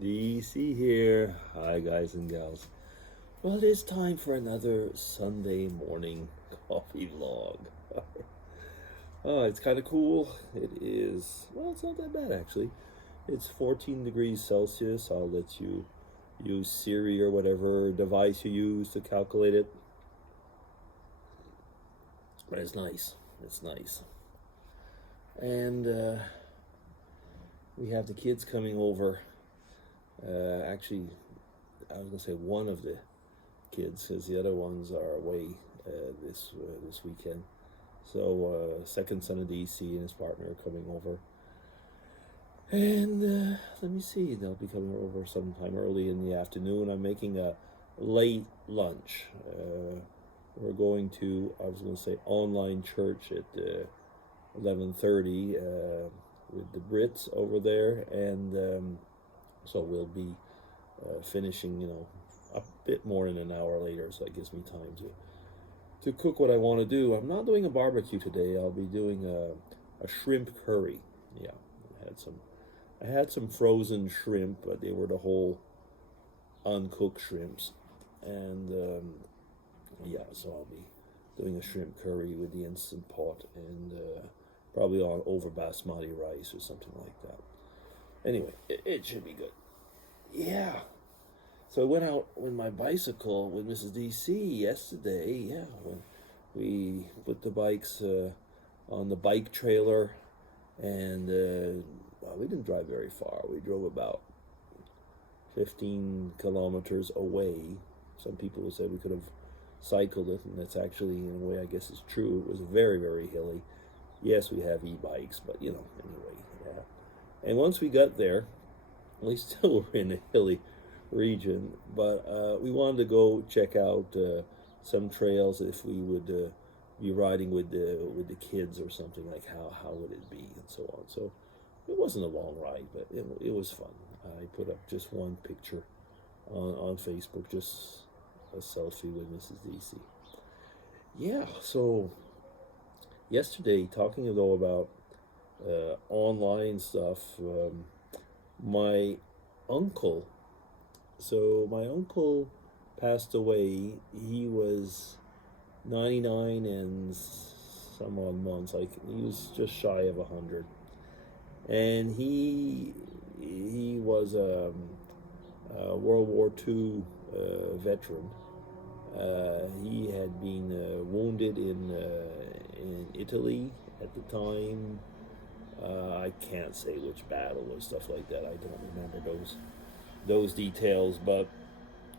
DC here. Hi, guys and gals. Well, it is time for another Sunday morning coffee vlog. Oh, it's kind of cool. It is, well, it's not that bad actually. It's 14 degrees Celsius. I'll let you use Siri or whatever device you use to calculate it. But it's nice. It's nice. And we have the kids coming over. Actually, I was gonna say one of the kids, because the other ones are away this weekend. So second son of DC and his partner are coming over, and let me see, they'll be coming over sometime early in the afternoon. I'm making a late lunch. We're going to, I was gonna say, online church at 11:30 with the Brits over there, and so we'll be finishing, a bit more than an hour later. So it gives me time to cook what I want to do. I'm not doing a barbecue today. I'll be doing a shrimp curry. Yeah, I had some frozen shrimp, but they were the whole uncooked shrimps, and yeah, so I'll be doing a shrimp curry with the instant pot and probably on over basmati rice or something like that. Anyway, it should be good. Yeah. So I went out with my bicycle with Mrs. DC yesterday. Yeah, when we put the bikes on the bike trailer, and well, we didn't drive very far. We drove about 15 kilometers away. Some people have said we could have cycled it, and that's actually, in a way, I guess it's true. It was very, very hilly. Yes, we have e-bikes, but anyway, yeah. And once we got there, we still were in a hilly region, but we wanted to go check out some trails if we would be riding with the kids or something, like how would it be and so on. So it wasn't a long ride, but it was fun. I put up just one picture on Facebook, just a selfie with Mrs. DC. Yeah, so yesterday, talking though about online stuff, my uncle my uncle passed away. He was 99 and some odd months. Like, he was just shy of 100, and he was a World War II veteran. He had been wounded in Italy at the time. I can't say which battle or stuff like that. I don't remember those details, but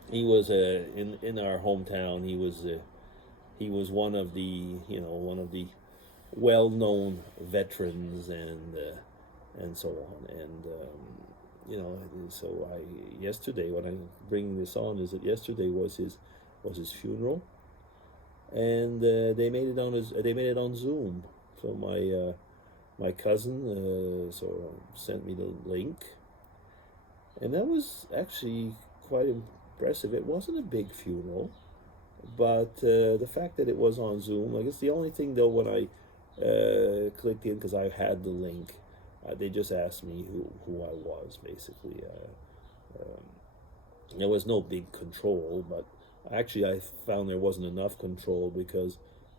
he was in our hometown. He was one of the well-known veterans, and so on. And so I yesterday, when I'm bringing this on, is that yesterday was his funeral, and they made it on Zoom. So my cousin sent me the link, and that was actually quite impressive. It wasn't a big funeral, but the fact that it was on Zoom, I guess the only thing though, when I clicked in, because I had the link, they just asked me who I was, basically. There was no big control, but actually I found there wasn't enough control, because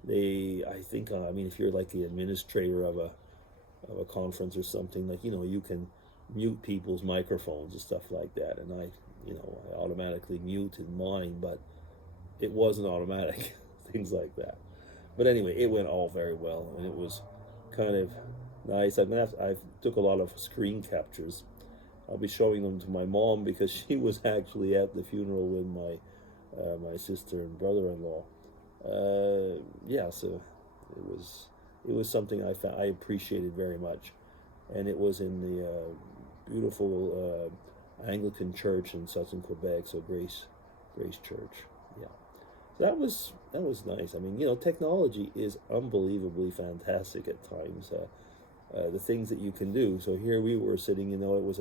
I think, I mean, if you're like the administrator of a conference or something, like, you can mute people's microphones and stuff like that, and I automatically muted mine, but it wasn't automatic. Things like that. But anyway, it went all very well, and it was kind of nice. I took a lot of screen captures. I'll be showing them to my mom, because she was actually at the funeral with my sister and brother-in-law. Yeah, so it was something I appreciated very much, and it was in the beautiful Anglican church in Sutton, Quebec. So Grace Church. Yeah, so that was nice. I mean, technology is unbelievably fantastic at times. The things that you can do. So here we were sitting. It was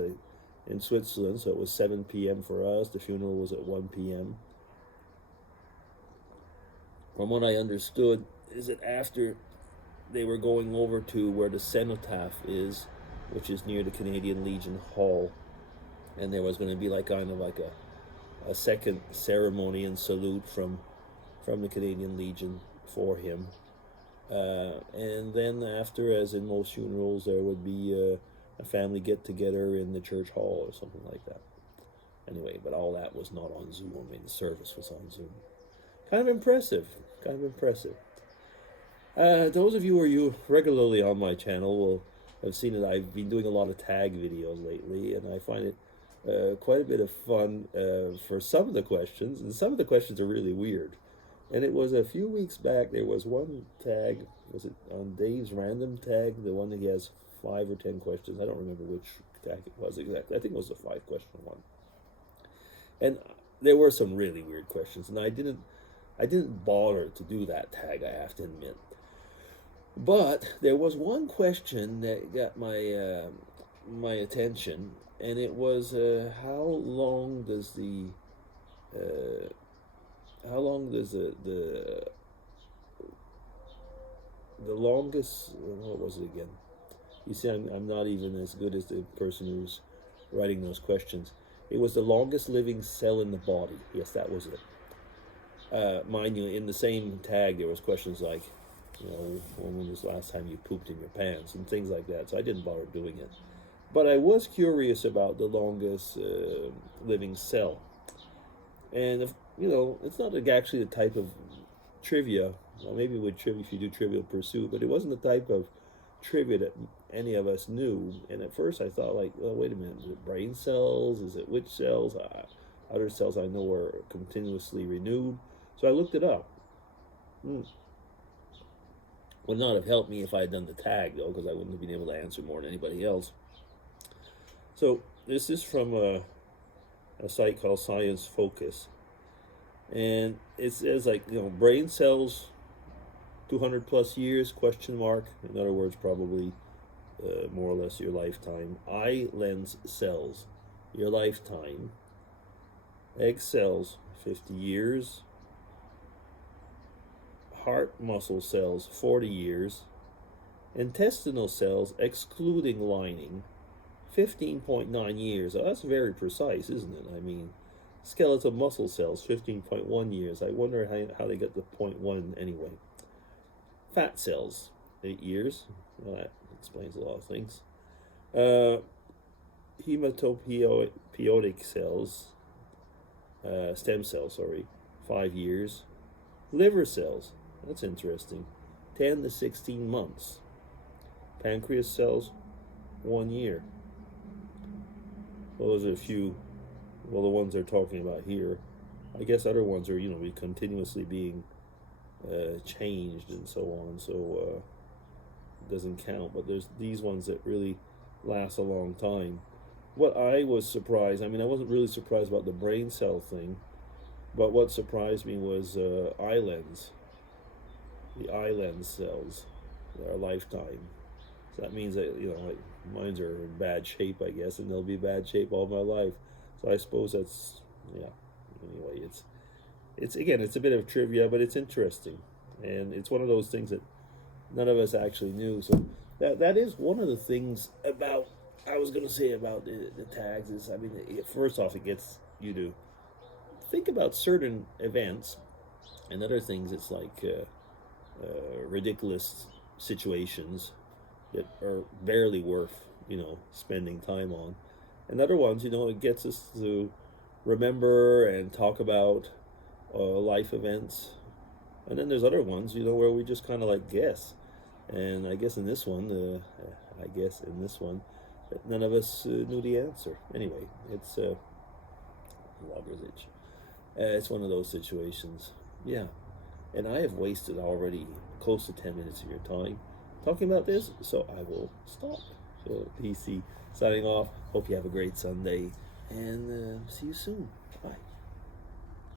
in Switzerland, so it was 7 p.m. for us. The funeral was at 1 p.m. From what I understood, is that after they were going over to where the cenotaph is, which is near the Canadian Legion Hall, and there was going to be like kind of like a second ceremony and salute from the Canadian Legion for him. And then after, as in most funerals, there would be a family get-together in the church hall or something like that. Anyway, but all that was not on Zoom. I mean, the service was on Zoom. Kind of impressive. Kind of impressive. Those of you who are regularly on my channel will have seen that I've been doing a lot of tag videos lately, and I find it quite a bit of fun for some of the questions, and some of the questions are really weird. And it was a few weeks back, there was one tag, was it on Dave's random tag, the one that he has 5 or 10 questions. I don't remember which tag it was exactly. I think it was the 5-question one. And there were some really weird questions, and I didn't bother to do that tag, I have to admit. But there was one question that got my attention, and it was how long does the longest, what was it again? You see, I'm not even as good as the person who's writing those questions. It was the longest living cell in the body. Yes, that was it. Mind you, in the same tag, there was questions like, you know, when was the last time you pooped in your pants and things like that. So I didn't bother doing it. But I was curious about the longest living cell. And, you know, it's not actually the type of trivia. Well, maybe with trivia, if you do Trivial Pursuit, but it wasn't the type of trivia that any of us knew. And at first I thought, like, well, wait a minute, is it brain cells? Is it which cells? Other cells I know are continuously renewed. So I looked it up. Would not have helped me if I had done the tag, though, because I wouldn't have been able to answer more than anybody else. So this is from a site called Science Focus. And it says, like, you know, brain cells, 200 plus years, question mark. In other words, probably more or less your lifetime. Eye lens cells, your lifetime. Egg cells, 50 years. Heart muscle cells, 40 years. Intestinal cells, excluding lining, 15.9 years. Oh, that's very precise, isn't it? I mean, skeletal muscle cells, 15.1 years. I wonder how they get the 0.1 anyway. Fat cells, 8 years. Well, that explains a lot of things. Hematopoietic cells, stem cells, 5 years. Liver cells, that's interesting, 10 to 16 months. Pancreas cells, 1 year. Well, those are a few, well, the ones they're talking about here. I guess other ones are, you know, continuously being changed and so on, so it doesn't count. But there's these ones that really last a long time. What I was surprised, I mean, I wasn't really surprised about the brain cell thing, but what surprised me was eye lens. The eye lens cells, our lifetime. So that means that, you know, like, mine are in bad shape, I guess, and they'll be bad shape all my life. So I suppose that's, yeah. Anyway, it's again, it's a bit of trivia, but it's interesting, and it's one of those things that none of us actually knew. So that is one of the things about, I was going to say about the tags is, I mean, first off, it gets you to think about certain events, and other things, it's like ridiculous situations that are barely worth, you know, spending time on. And other ones, you know, it gets us to remember and talk about life events. And then there's other ones, you know, where we just kind of like guess. And I guess in this one, none of us knew the answer. Anyway, it's it's one of those situations. Yeah. And I have wasted already close to 10 minutes of your time talking about this, so I will stop. So, PC signing off. Hope you have a great Sunday, and see you soon. Bye.